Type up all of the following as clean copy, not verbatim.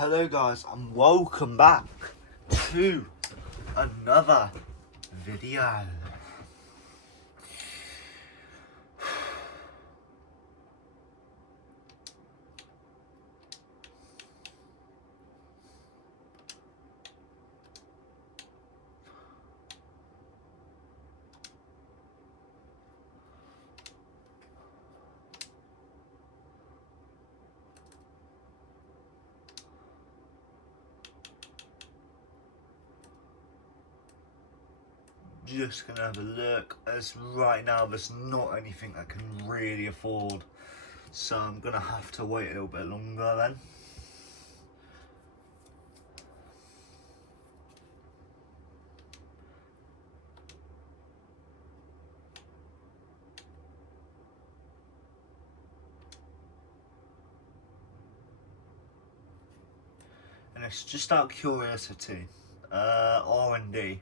Hello guys and welcome back to another video. Just gonna have a look, as right now there's not anything I can really afford, so I'm gonna have to wait a little bit longer then. And it's just out of curiosity, R&D.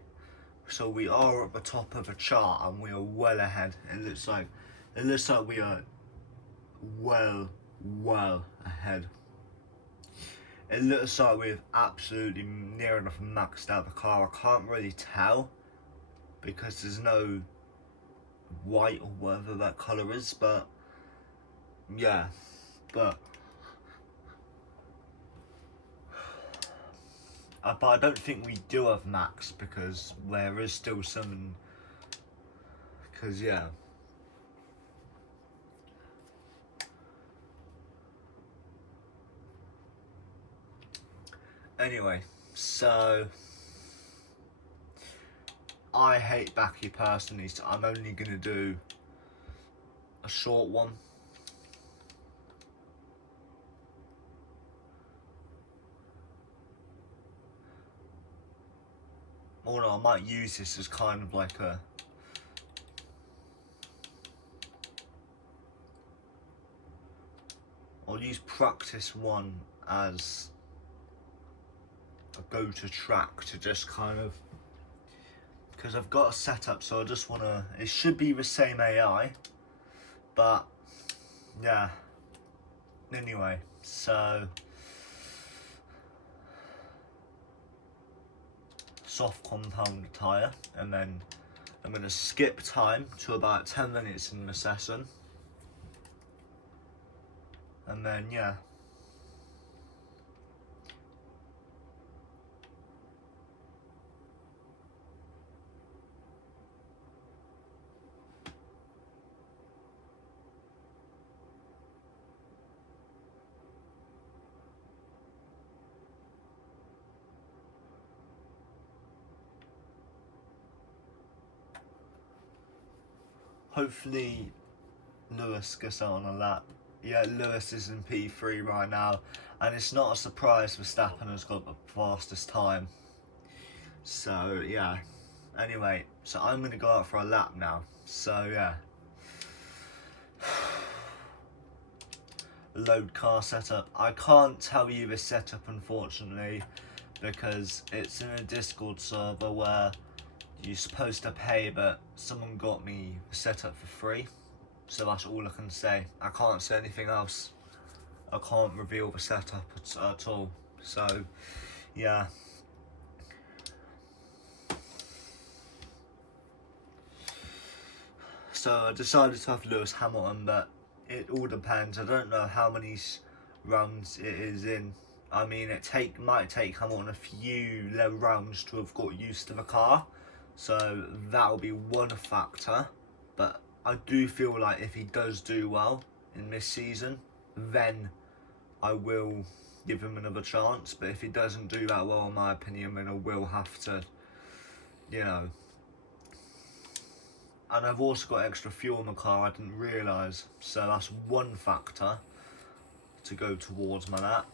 So we are at the top of the chart and we are well ahead. It looks like we are well ahead. It looks like we've absolutely near enough maxed out the car. I can't really tell because there's no white or whatever that colour is, but yeah, but I don't think we do have max because there is still some, because yeah. Anyway, so I hate Baku personally, so I'm only going to do a short one. Or no, I might use this as kind of like a I'll use practice one as a go-to track to just kind of, because I've got a setup, so I just want to, it should be the same AI, but yeah, anyway, so soft compound tyre, and then I'm going to skip time to about 10 minutes in the session, and then yeah. Hopefully Lewis gets out on a lap. Yeah, Lewis is in P3 right now, and it's not a surprise Verstappen has got the fastest time. So yeah, anyway, so I'm going to go out for a lap now. So yeah. Load car setup. I can't tell you the setup unfortunately, because it's in a Discord server where you're supposed to pay, but someone got me set up for free, so that's all I can say. I can't say anything else. I can't reveal the setup at all, so yeah. So I decided to have Lewis Hamilton, but it all depends. I don't know how many rounds it is in. I mean, might take Hamilton a few rounds to have got used to the car, so that'll be one factor. But I do feel like if he does do well in this season, then I will give him another chance. But if he doesn't do that well, in my opinion, then I will have to, you know. And I've also got extra fuel in the car I didn't realise, so that's one factor to go towards my lap.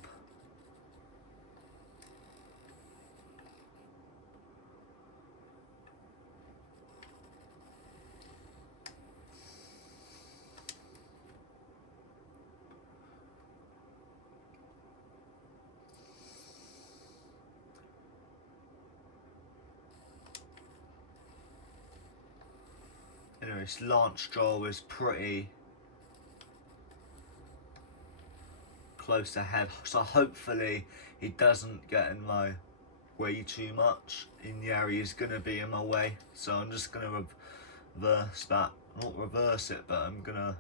Anyways, Lance Stroll is pretty close ahead. So hopefully he doesn't get in my way too much in the area he's going to be in my way. So I'm just going to reverse that. Not reverse it, but I'm going to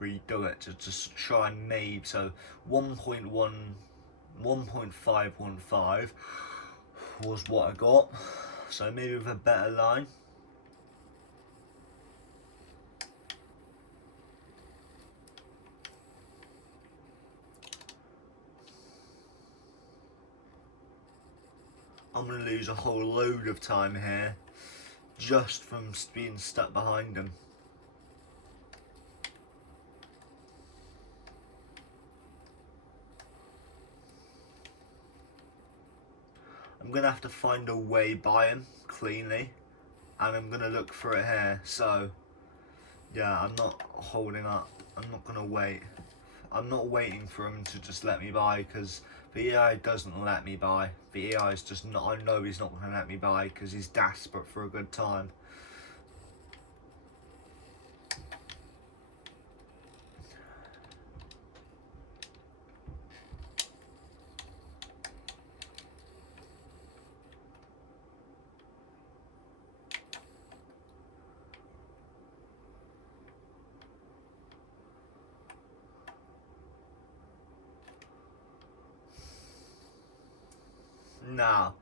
redo it to just try and maybe. So 1.515 was what I got. So maybe with a better line. I'm going to lose a whole load of time here just from being stuck behind him. I'm going to have to find a way by him cleanly, and I'm going to look for it here. So yeah, I'm not holding up. I'm not going to wait. I'm not waiting for him to just let me by, because the AI doesn't let me by. The AI is just not, I know he's not going to let me by because he's desperate for a good time. Now,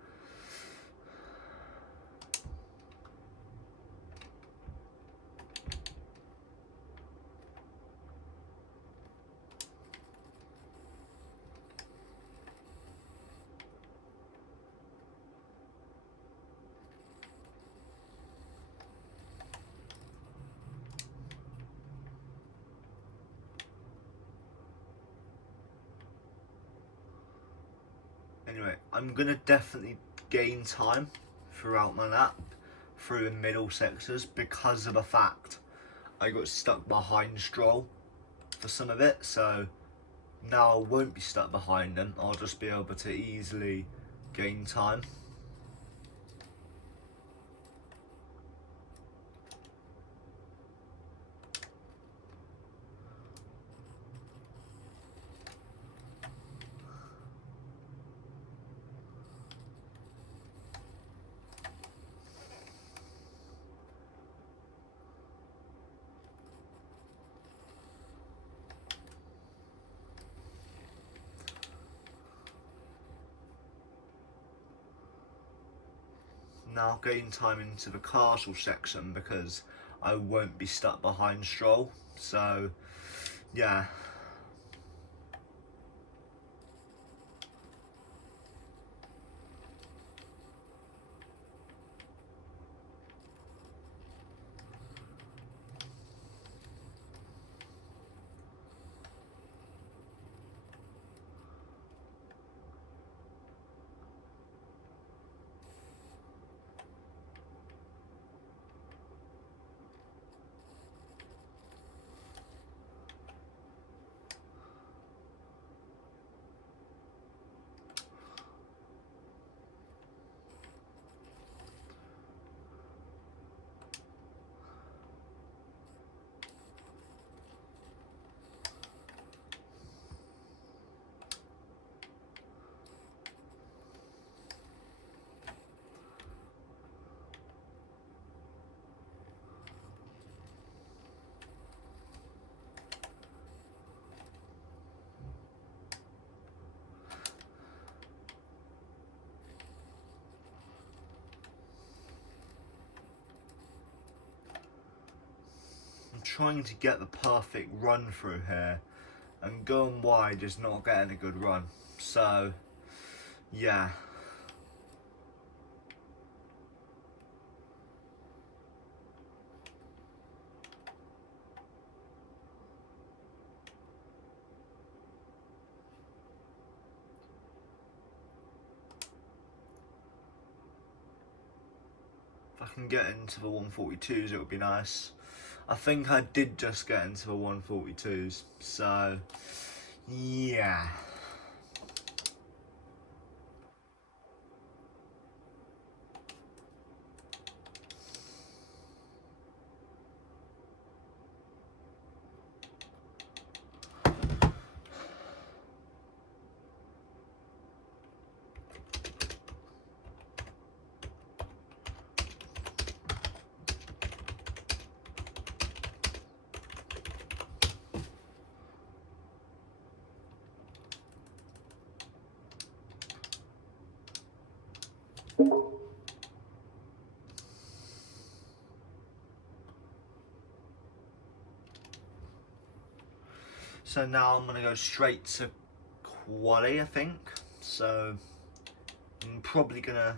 anyway, I'm going to definitely gain time throughout my lap through the middle sectors because of the fact I got stuck behind Stroll for some of it. So now I won't be stuck behind him. I'll just be able to easily gain time. Now gain time into the castle section because I won't be stuck behind Stroll. So yeah. I'm trying to get the perfect run through here, and going wide is not getting a good run. So yeah. If I can get into the 142s, it would be nice. I think I did just get into the 142s, so yeah. So now I'm going to go straight to quali, I think. So I'm probably going to...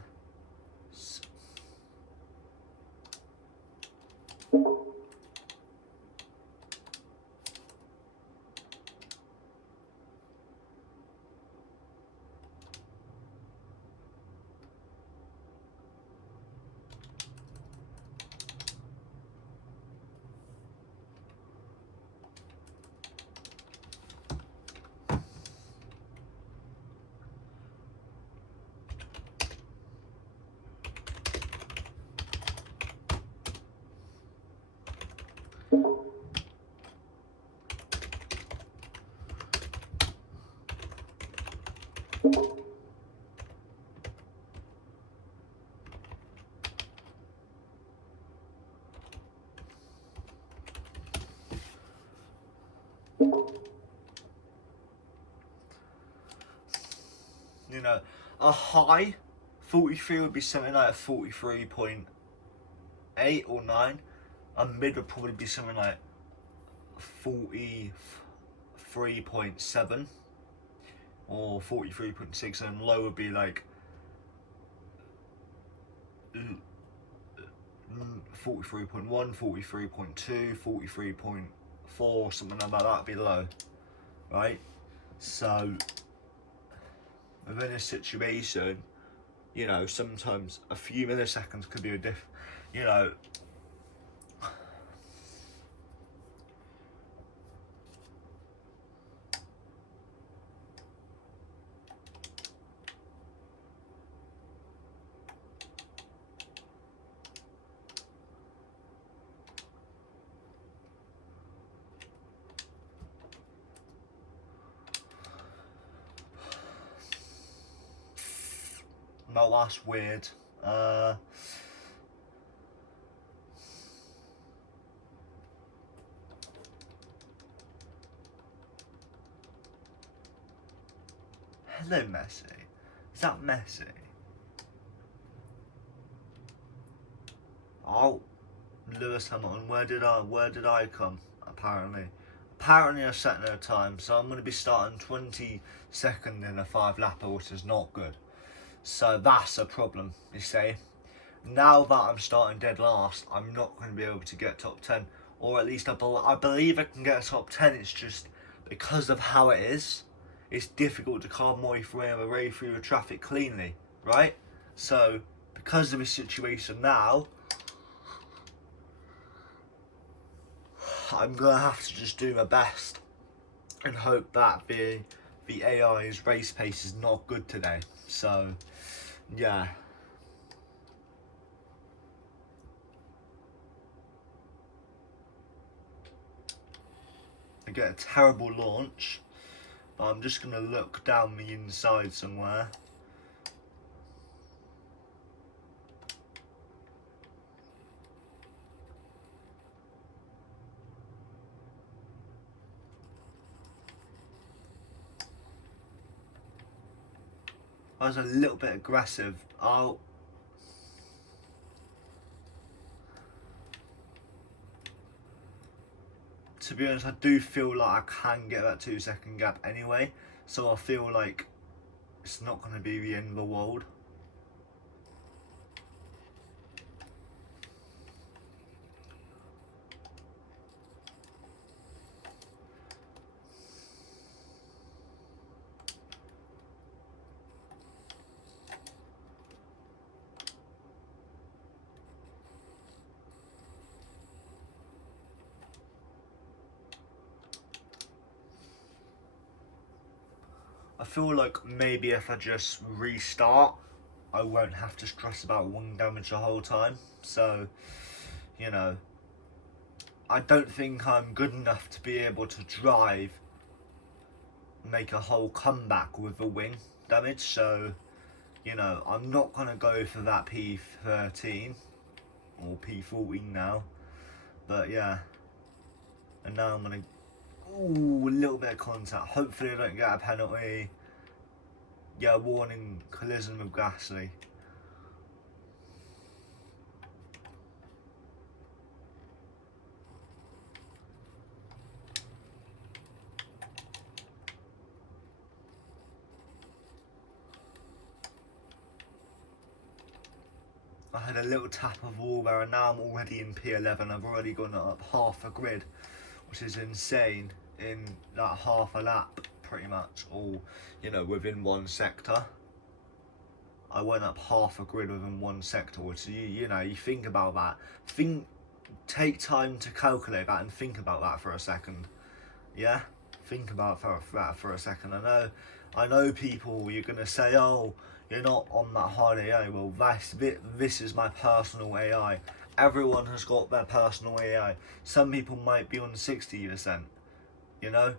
You know, a high 43 would be something like a 43.8 or 9. A mid would probably be something like 43.7 or 43.6, and low would be like 43.1, 43.2, 43.4, something like that. That'd be low, right? So within a situation, you know, sometimes a few milliseconds could be a you know, no, that's weird. Hello, Messi. Is that Messi? Oh, Lewis Hamilton. Where did I come? Apparently I set no time, so I'm going to be starting 22nd in a 5-lapper, which is not good. So that's a problem, you see. Now that I'm starting dead last, I'm not going to be able to get top 10, or at least I believe I can get a top 10. It's just because of how it is, it's difficult to calm my way through the traffic cleanly, right? So because of the situation now, I'm gonna have to just do my best and hope that the AI's race pace is not good today. So yeah. I get a terrible launch, but I'm just gonna look down the inside somewhere. I was a little bit aggressive. To be honest, I do feel like I can get that 2-second gap anyway, so I feel like it's not going to be the end of the world. I feel like maybe if I just restart, I won't have to stress about wing damage the whole time. So, you know, I don't think I'm good enough to be able to make a whole comeback with the wing damage. So, you know, I'm not going to go for that P13 or P14 now. But yeah, and now I'm going to... Ooh, a little bit of contact. Hopefully I don't get a penalty. Yeah, warning, collision with Gasly. I had a little tap of Warbear and now I'm already in P11. I've already gone up half a grid, which is insane in that half a lap, pretty much, all, you know, within one sector. I went up half a grid within one sector, which you know, you think about that. Take time to calculate that and think about that for a second. Yeah, think about that for a second. I know people. You're gonna say, oh, you're not on that hard AI. Well, this is my personal AI. Everyone has got their personal AI. Some people might be on 60%. You know,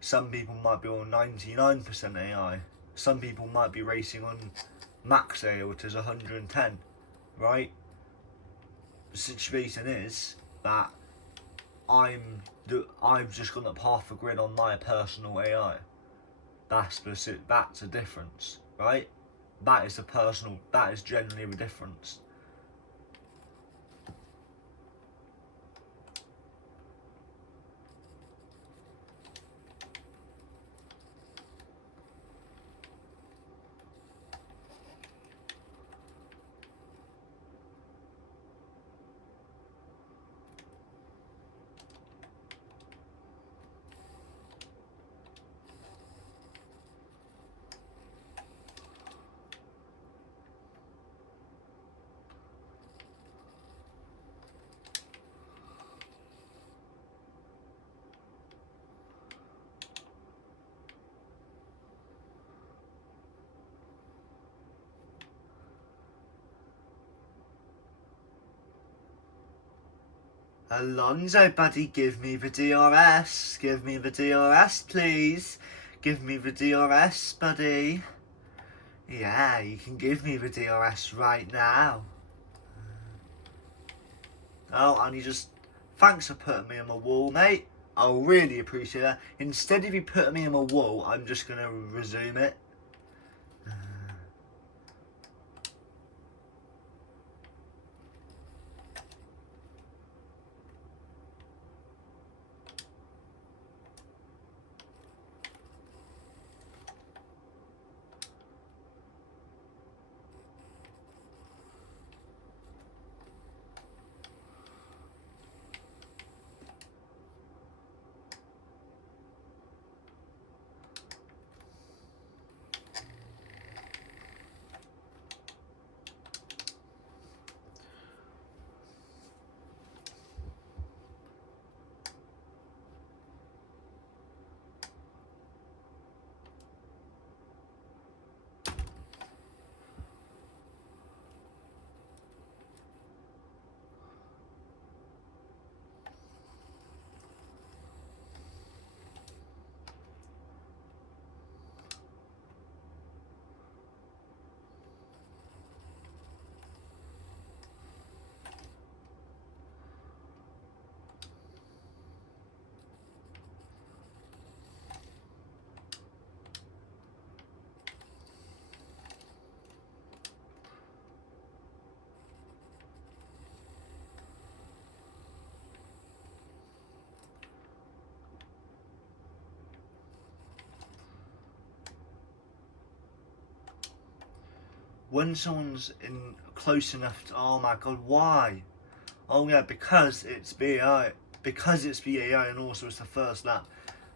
some people might be on 99% AI. Some people might be racing on max AI, which is 110, right? The situation is that I've just gone up half a grid on my personal AI. That's a difference, right? That is generally the difference. Alonso, buddy, give me the DRS. Give me the DRS, please. Give me the DRS, buddy. Yeah, you can give me the DRS right now. Oh, and you just... Thanks for putting me on the wall, mate. I'll really appreciate that. Instead of you putting me on the wall, I'm just going to resume it. When someone's in close enough to... Oh my god, why? Oh yeah, because it's BAI. Because it's BAI and also it's the first lap.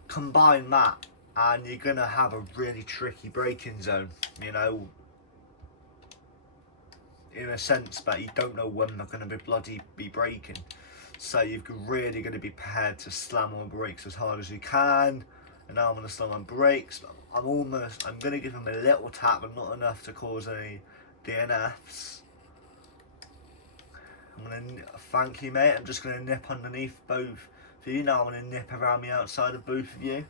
Combine that and you're going to have a really tricky braking zone, you know, in a sense that you don't know when they're going to be braking. So you're really going to be prepared to slam on brakes as hard as you can. And now I'm going to slam on brakes. I'm going to give him a little tap, but not enough to cause any DNFs. Thank you, mate. I'm just going to nip underneath both of you. Now I'm going to nip around the outside of both of you.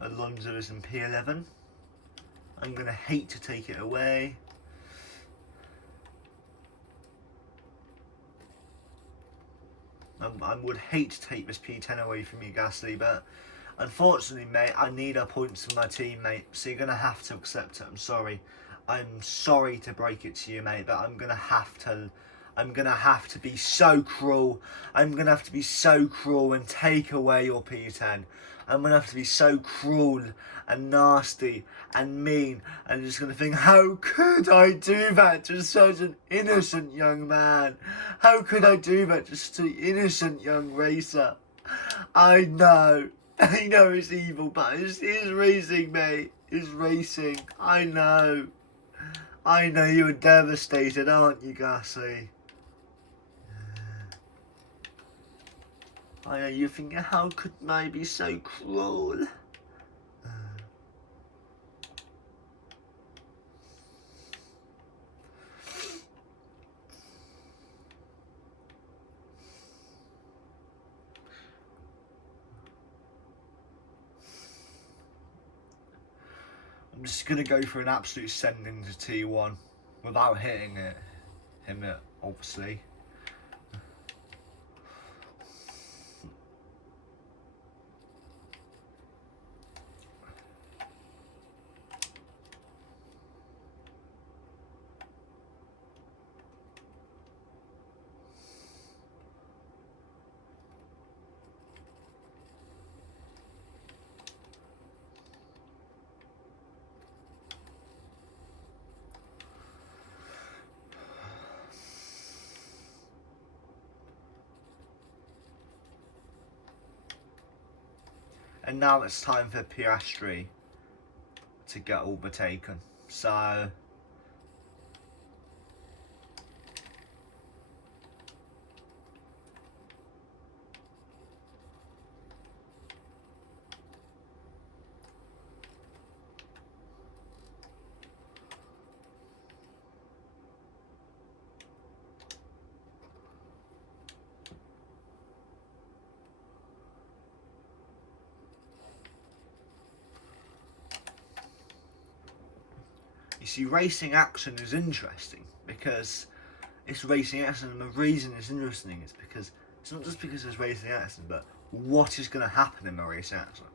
Alonso is in P11. I'm going to hate to take it away. I would hate to take this P10 away from you, Gasly, but unfortunately, mate, I need our points for my team, mate, so you're going to have to accept it. I'm sorry. I'm sorry to break it to you, mate, but I'm going to have to I'm gonna have to be so cruel. I'm gonna have to be so cruel and take away your P10. I'm gonna have to be so cruel and nasty and mean, and just gonna think, how could I do that to such an innocent young man? How could I do that to such an innocent young racer? I know it's evil, but it's racing, mate. It's racing. I know you were devastated, aren't you, Gasly? I know you're thinking, how could I be so cruel? I'm just gonna go for an absolute send into T1 without hitting him, obviously. And now it's time for Piastri to get overtaken. So you see, racing action is interesting because it's racing action, and the reason it's interesting is because it's not just because it's racing action, but what is going to happen in the racing action.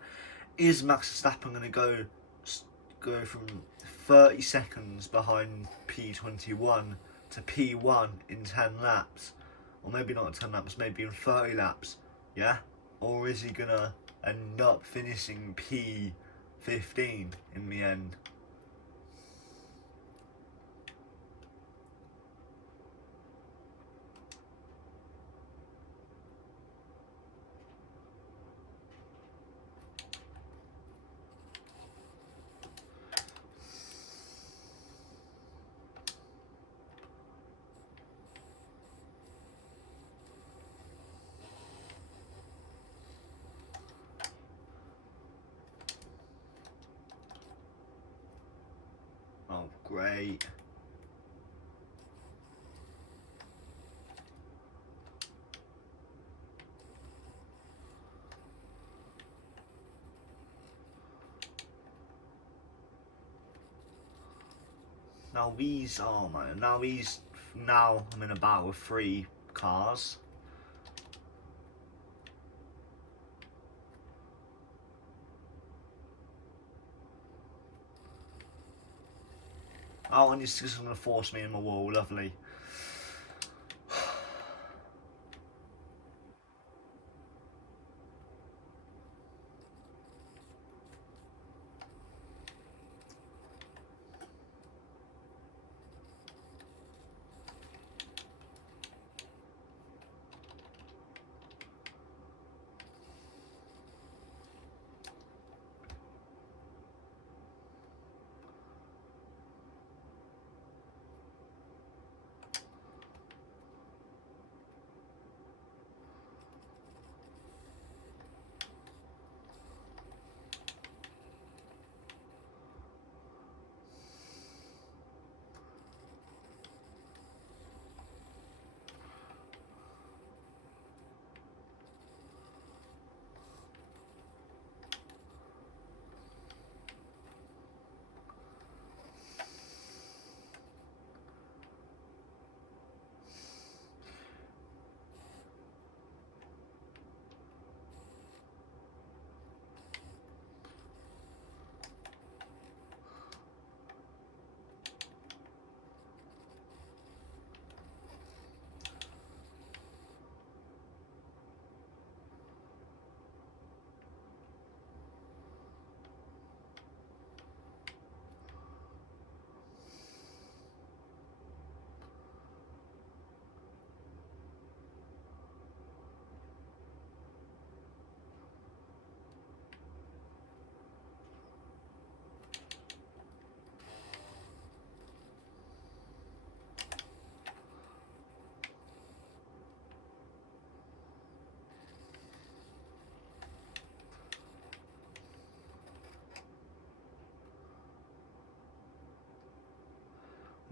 Is Max Verstappen going to go from 30 seconds behind P21 to P1 in 10 laps? Or maybe not in 10 laps, maybe in 30 laps, yeah? Or is he going to end up finishing P15 in the end? Oh, great. Now these are, man. Now I'm in a battle with 3 cars. Oh, and it's just going to force me in my wall. Lovely.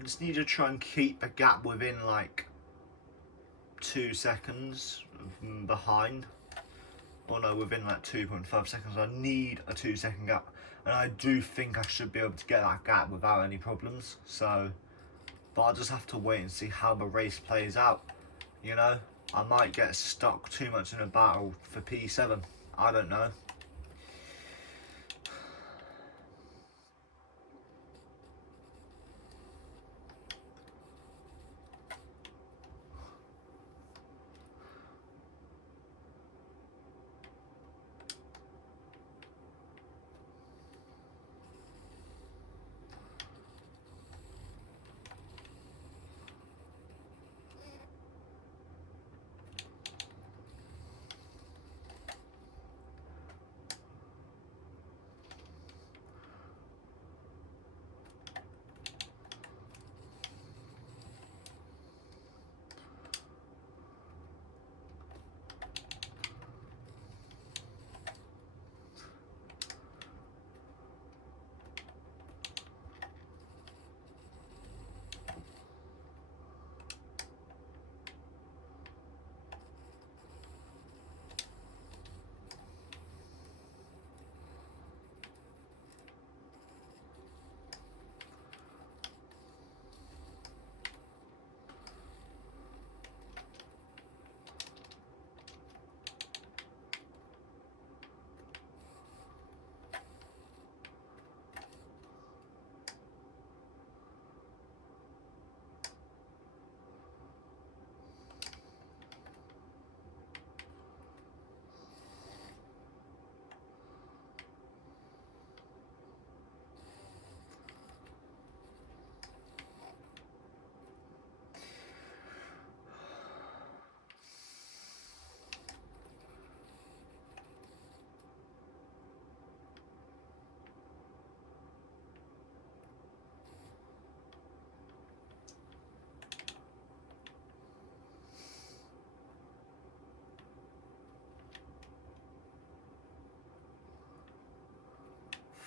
just need to try and keep the gap within like 2 seconds behind. Or no, within like 2.5 seconds. I need a 2-second gap, and I do think I should be able to get that gap without any problems. So, but I'll just have to wait and see how the race plays out. You know, I might get stuck too much in a battle for P7. I don't know.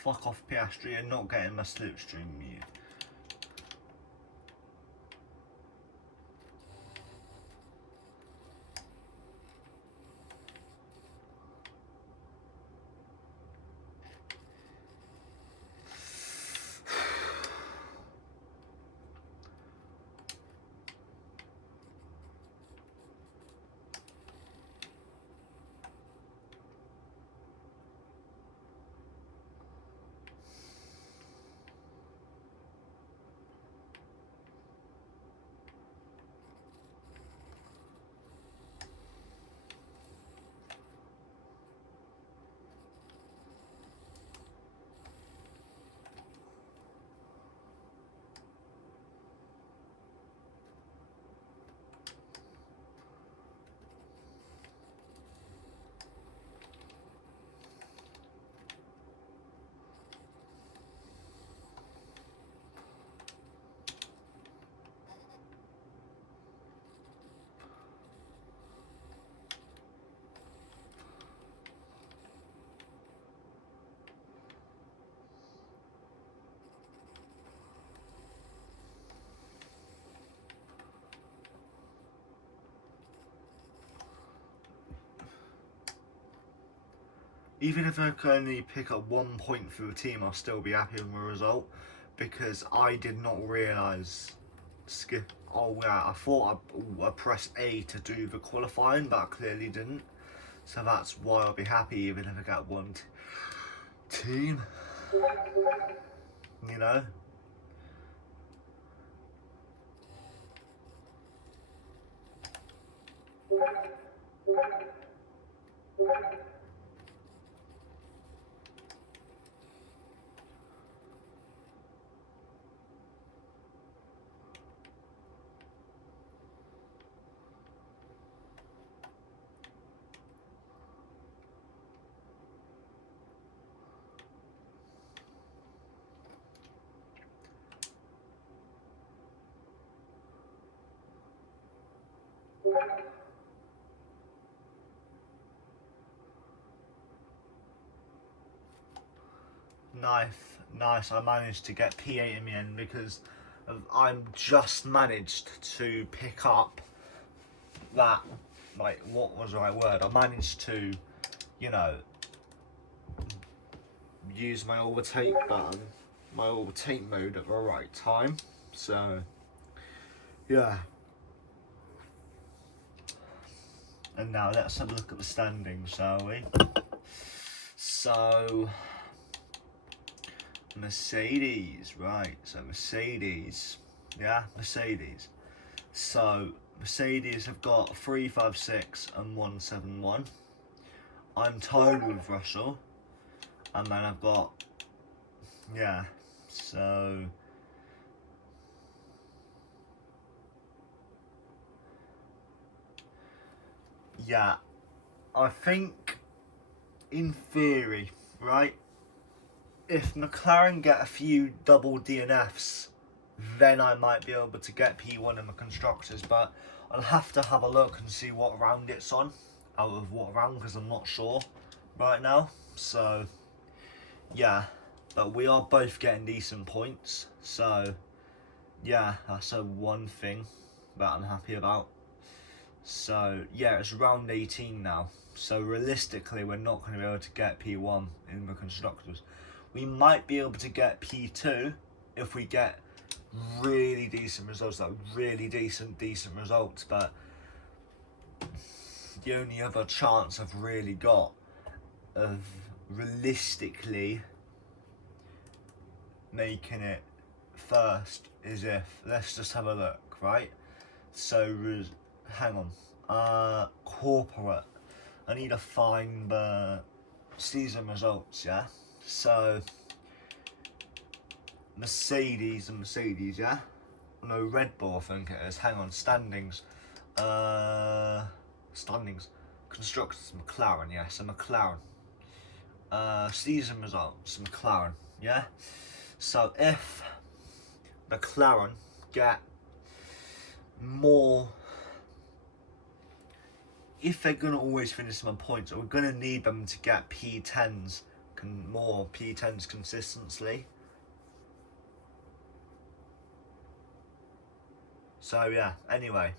Fuck off, Piastri, you're not getting my slipstream, you. Even if I can only pick up 1 point for the team, I'll still be happy with the result, because I did not realise skip. Oh yeah, I thought I pressed A to do the qualifying, but I clearly didn't. So that's why I'll be happy even if I get one team. You know. Nice, nice. I managed to get P8 in the end because I'm just managed to pick up that, like, what was the right word? I managed to, you know, use my overtake button, my overtake mode at the right time. So, yeah. And now let's have a look at the standings, shall we? So, Mercedes, right, so Mercedes, yeah, Mercedes. So, Mercedes have got 356 and 171. I'm tied with Russell, and then I've got, yeah, so, yeah, I think, in theory, right, if McLaren get a few double DNFs, then I might be able to get P1 in the constructors, but I'll have to have a look and see what round it's on, out of what round, because I'm not sure right now. So, yeah, but we are both getting decent points, so, yeah, that's a one thing that I'm happy about. So, yeah, it's round 18 now, so realistically we're not going to be able to get P1 in the constructors. We might be able to get P2 if we get really decent results, like really decent results, but the only other chance I've really got of realistically making it first is if, let's just have a look, right? So, hang on, corporate, I need to find the season results, yeah? So, Mercedes, yeah? No, Red Bull, I think it is. Hang on, standings. Standings. Constructors, McLaren, yeah, so McLaren. Season results, McLaren, yeah? So if McLaren get more, if they're going to always finish some points, we're going to need them to get P10s, more P10s consistently. So yeah, anyway.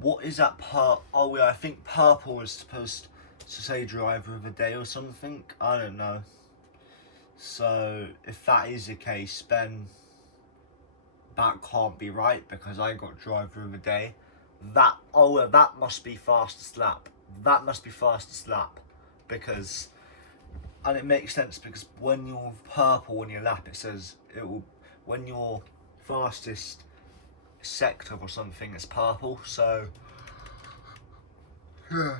What is that part? Oh yeah, I think purple is supposed to say driver of the day or something. I don't know. So if that is the case, then that can't be right because I got driver of the day. That, oh, that must be fastest lap. That must be fastest lap because, and it makes sense because when you're purple on your lap, it says it will, when you're fastest sector or something, it's purple. So yeah.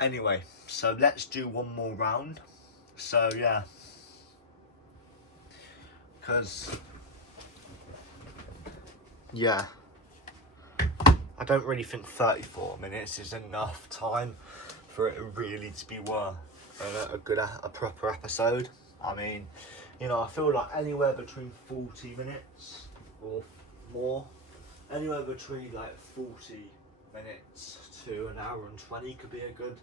Anyway, so let's do one more round. So yeah, because yeah, I don't really think 34 minutes is enough time for it really to be worth a proper episode. I mean, you know, I feel like anywhere between 40 minutes or more, anywhere between like 40 minutes to an hour and 20 could be a good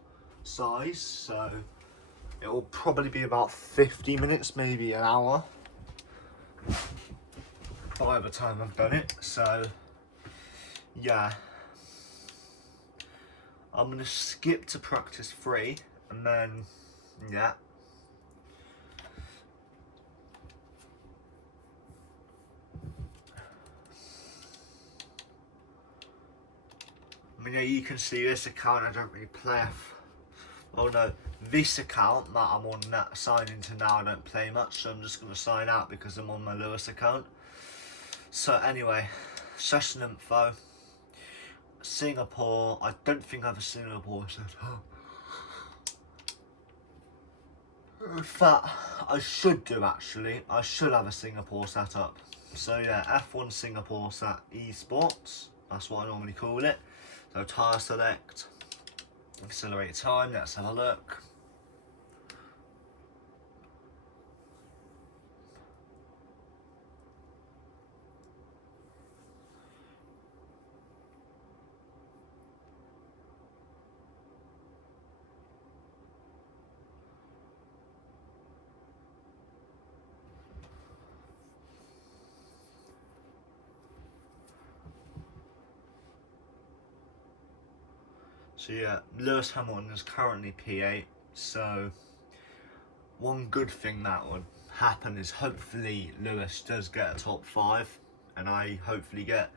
size. So it will probably be about 50 minutes, maybe an hour by the time I've done it. So yeah, I'm gonna skip to practice 3 and then yeah. I mean, yeah, you can see this account I don't really play. Oh no, this account that I'm on signing to now I don't play much, so I'm just going to sign out because I'm on my Lewis account. So anyway, session info. Singapore, I don't think I have a Singapore set up. In fact, I should do actually. I should have a Singapore set up. So yeah, F1 Singapore Sat Esports. That's what I normally call it. So tyre select, accelerate time. Let's have a look. So yeah, Lewis Hamilton is currently P8, so one good thing that would happen is hopefully Lewis does get a top 5, and I hopefully get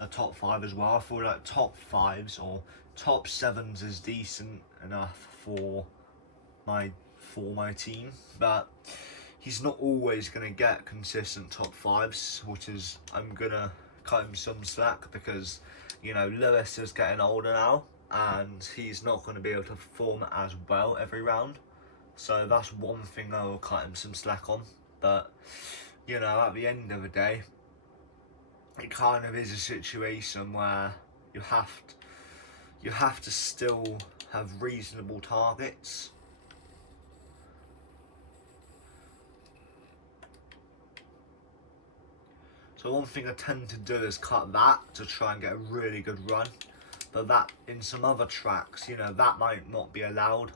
a top 5 as well. I feel like top 5s or top 7s is decent enough for my team, but he's not always going to get consistent top 5s, which is, I'm going to cut him some slack because, you know, Lewis is getting older now and he's not going to be able to perform as well every round. So that's one thing I will cut him some slack on. But, you know, at the end of the day, it kind of is a situation where you have to still have reasonable targets. So one thing I tend to do is cut that to try and get a really good run. But that, in some other tracks, you know, that might not be allowed.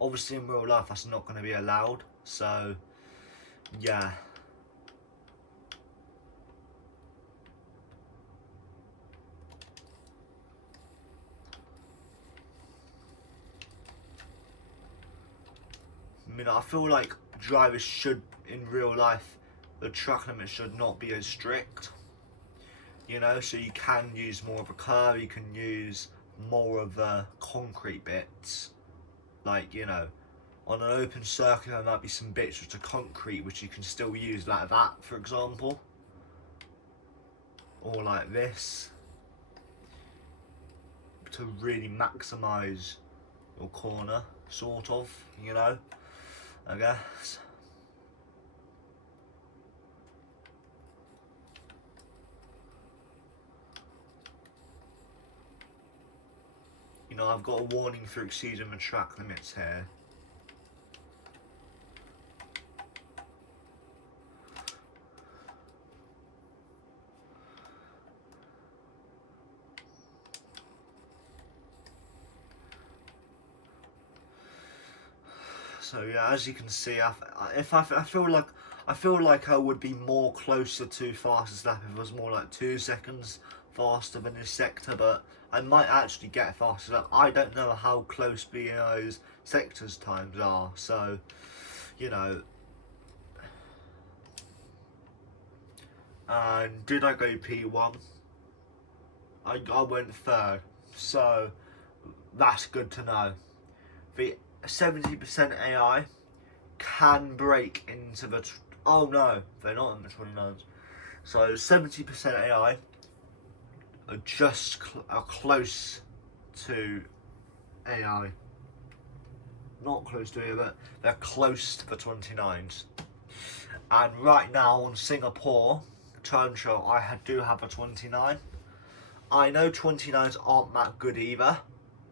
Obviously in real life that's not going to be allowed. So, yeah. I mean, I feel like drivers should, in real life, the track limit should not be as strict. You know, so you can use more of a curve, you can use more of the concrete bits. Like, you know, on an open circuit there might be some bits which are concrete which you can still use, like that for example. Or like this. To really maximise your corner, sort of, you know, I guess. You know, I've got a warning for exceeding the track limits here. So yeah, as you can see, I feel like I would be more closer to fastest lap if it was more like 2 seconds faster than this sector, but I might actually get faster lap. I don't know how close BNO's sectors times are, so you know. And did I go P1? I went 3rd, so that's good to know. The 70% AI can break into the... oh no, they're not in the 29s. So 70% AI are just are close to AI. Not close to it, but they're close to the 29s. And right now on Singapore Time Trial, I do have a 29. I know 29s aren't that good either.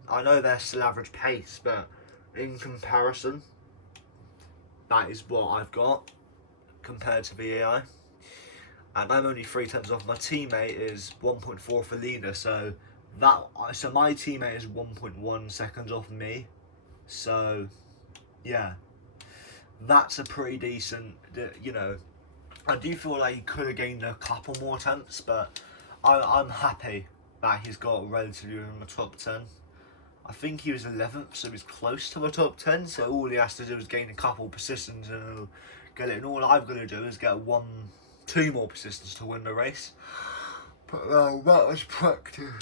I know they're still average pace, but in comparison, that is what I've got compared to the AI. And I'm only 3 tenths off. My teammate is 1.4 for leader, so my teammate is 1.1 seconds off me. So yeah, that's a pretty decent, you know. I do feel like he could have gained a couple more tenths, but I'm happy that he's got relatively in the top 10. I think he was 11th, so he's close to the top 10, so all he has to do is gain a couple positions and he'll get it. And all I've got to do is get 2 more positions to win the race. But that was practice.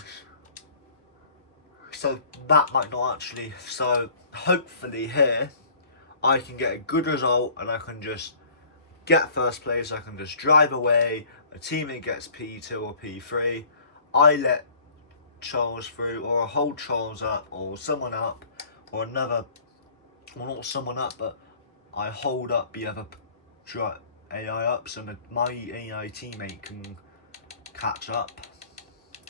So that might not actually, so hopefully here I can get a good result and I can just get first place. I can just drive away, a teammate gets P2 or P3, I let Charles through, or I hold Charles up or someone up, or another, well not someone up, but I hold up the other AI up so my AI teammate can catch up.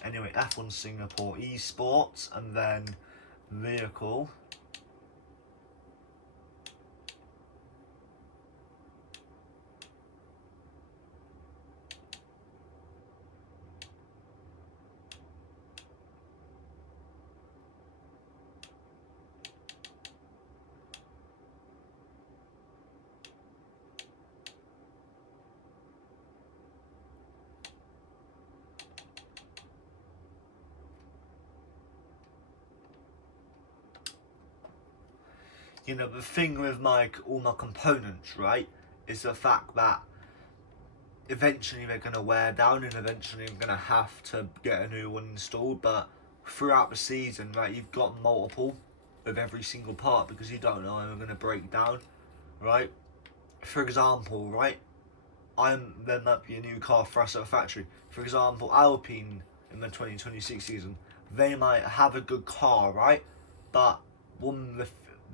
Anyway, F1 Singapore esports and then vehicle. You know, the thing with all my components, right, is the fact that eventually they're going to wear down and eventually I'm going to have to get a new one installed. But throughout the season, right, you've got multiple of every single part because you don't know when they're going to break down, right? For example, right, there might be a new car for us at the factory. For example, Alpine in the 2026 season, they might have a good car, right? But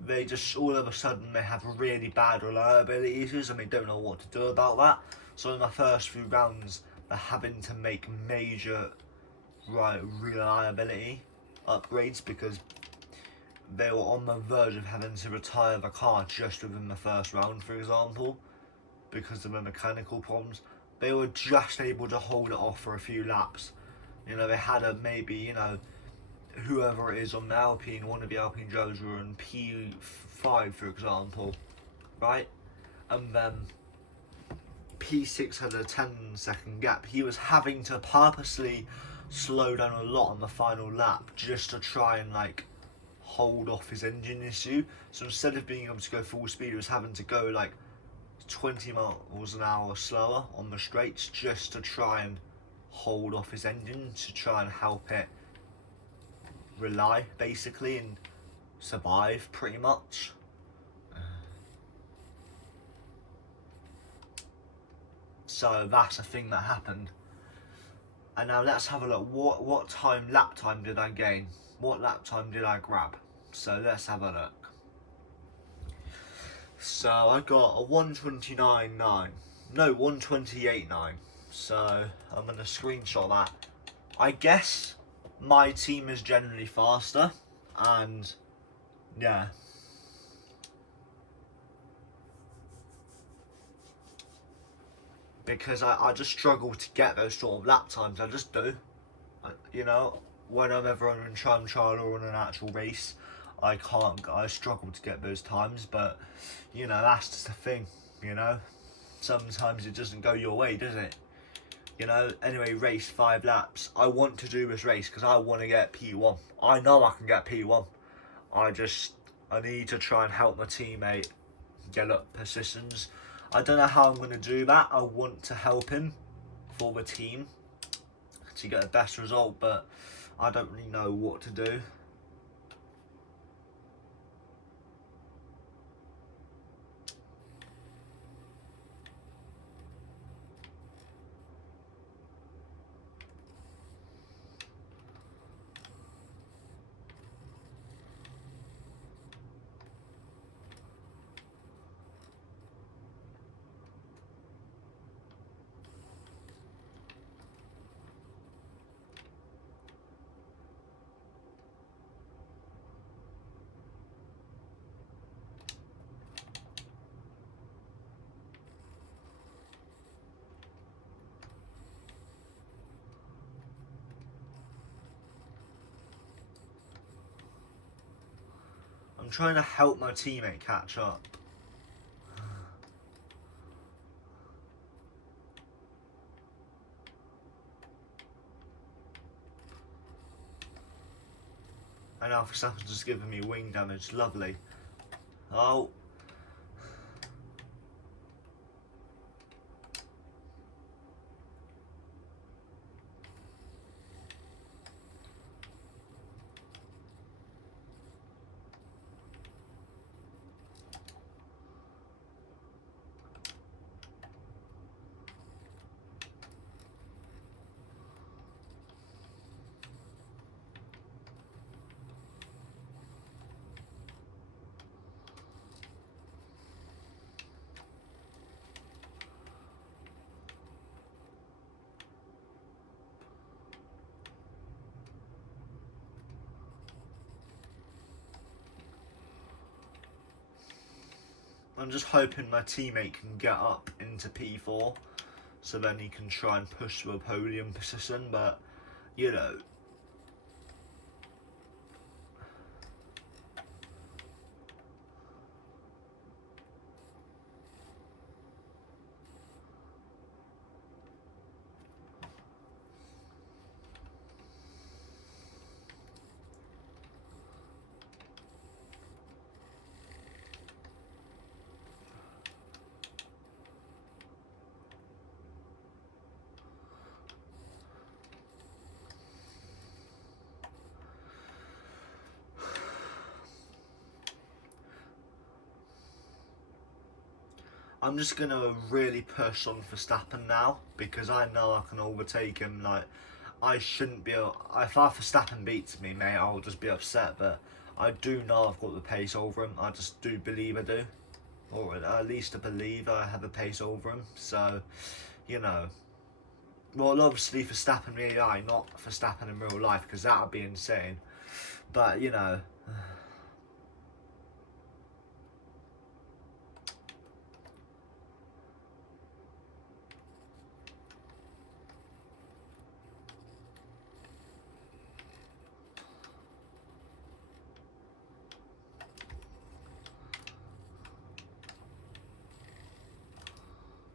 they just all of a sudden they have really bad reliability issues and they don't know what to do about that. So in the first few rounds, they're having to make major reliability upgrades because they were on the verge of having to retire the car just within the first round, for example, because of the mechanical problems. They were just able to hold it off for a few laps. You know, they had maybe, you know, whoever it is on the Alpine, one of the Alpine drivers were in P5, for example, right? And then P6 had a 10-second gap. He was having to purposely slow down a lot on the final lap just to try and like hold off his engine issue. So instead of being able to go full speed, he was having to go like 20 miles an hour slower on the straights just to try and hold off his engine, to try and help it rely basically and survive pretty much. So that's a thing that happened. And now let's have a look. What lap time did I gain? What lap time did I grab? So let's have a look. So I got a 129.9. No, 128.9. So I'm gonna screenshot that. I guess my team is generally faster, and yeah. Because I just struggle to get those sort of lap times, I just do. You know, when I'm ever on a time trial or on an actual race, I struggle to get those times, but you know, that's just the thing, you know. Sometimes it doesn't go your way, does it? You know, anyway, race 5 laps. I want to do this race because I want to get P1. I know I can get P1. I need to try and help my teammate get up positions. I don't know how I'm going to do that. I want to help him for the team to get the best result, but I don't really know what to do. I'm trying to help my teammate catch up. And now Verstappen's just giving me wing damage. Lovely. Oh. I'm just hoping my teammate can get up into P4, so then he can try and push for a podium position. But you know. I'm just going to really push on Verstappen now, because I know I can overtake him. Like, I shouldn't be, if Verstappen beats me, mate, I'll just be upset, but I do know I've got the pace over him. I just do believe I do, or at least I believe I have a pace over him. So, you know, well, obviously Verstappen in AI, not Verstappen in real life, because that would be insane. But, you know,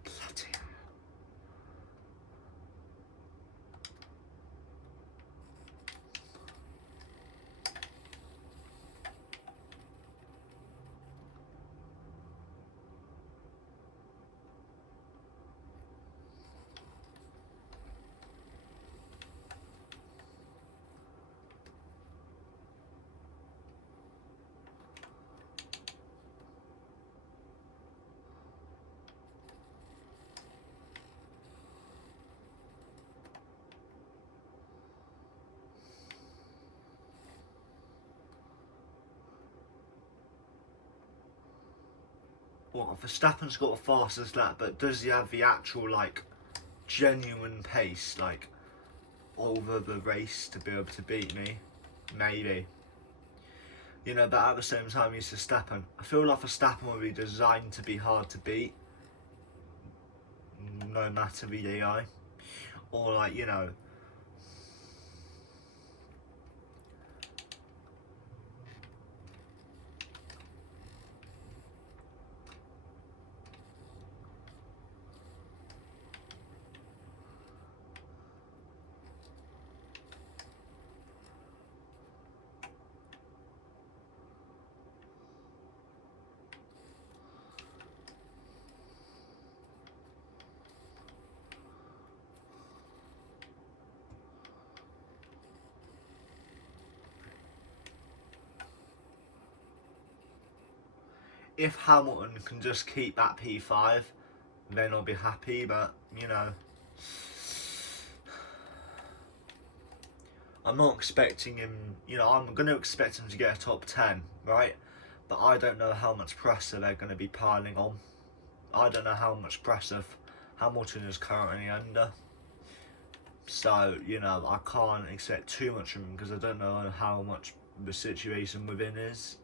bloody hell. Well, Verstappen's got a fastest lap, but does he have the actual, like, genuine pace, like, over the race to be able to beat me? Maybe. You know, but at the same time, he's Verstappen. I feel like Verstappen will be designed to be hard to beat, no matter the AI. Or, like, you know, if Hamilton can just keep that P5, then I'll be happy, but, you know, I'm not expecting him, you know, I'm going to expect him to get a top 10, right? But I don't know how much pressure they're going to be piling on. I don't know how much pressure Hamilton is currently under. So, you know, I can't expect too much from him because I don't know how much the situation within is.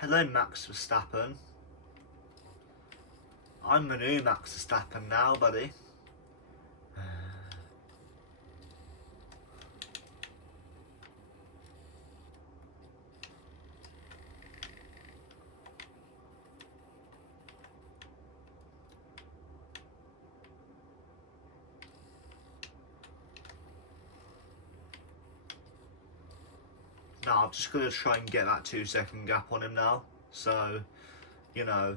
Hello, Max Verstappen. I'm the new Max Verstappen now, buddy. Now, I'm just going to try and get that 2-second gap on him now. So, you know,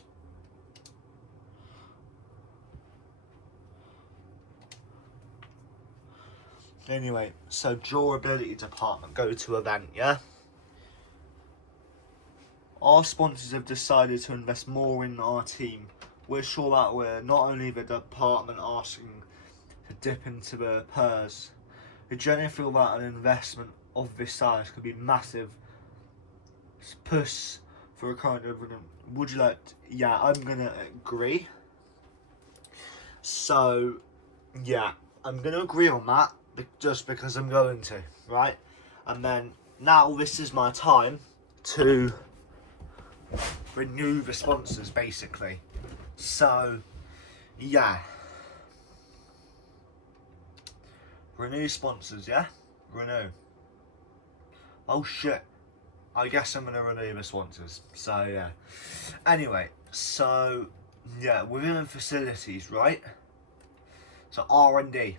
Anyway, so durability department, go to event, yeah? Our sponsors have decided to invest more in our team. We're sure that we're not only the department asking to dip into the purse. We generally feel that an investment of this size could be massive. Push for a kind of, would you like to, yeah, I'm gonna agree. So, yeah, I'm gonna agree on that, just because I'm going to, right? And then, now this is my time to renew the sponsors, basically. So, yeah. Renew sponsors, yeah? Renew. Oh shit. I guess I'm gonna renew the sponsors. So, yeah. Anyway, so, yeah, within facilities, right? So, R&D.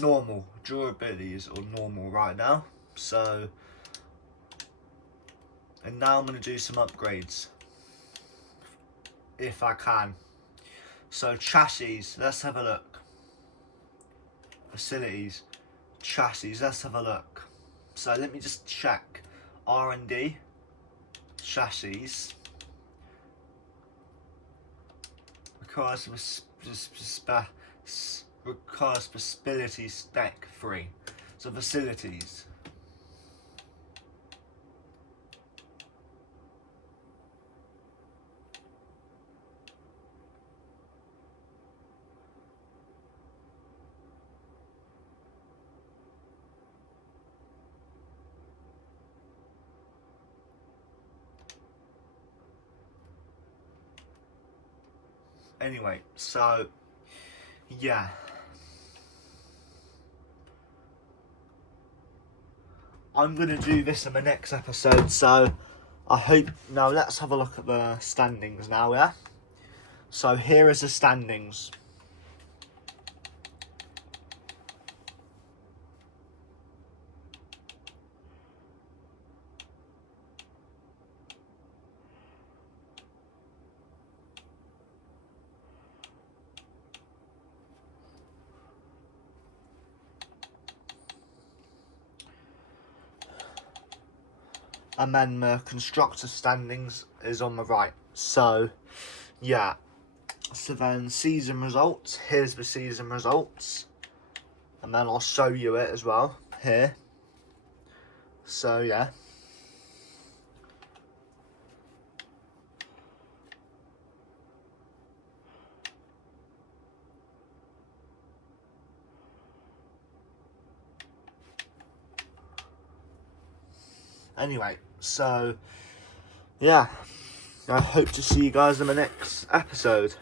Normal. Durability is normal right now. So, and now I'm gonna do some upgrades. If I can. So, chassis, let's have a look. Facilities, chassis, let's have a look. So let me just check. R&D, chassis, requires facility spec 3. So facilities. Anyway, so yeah. I'm gonna do this in the next episode, so I hope. Now let's have a look at the standings now, yeah? So here is the standings. And then the constructor standings is on the right. So, yeah. So then season results. Here's the season results. And then I'll show you it as well. Here. So, yeah. Anyway, so, yeah. I hope to see you guys in the next episode.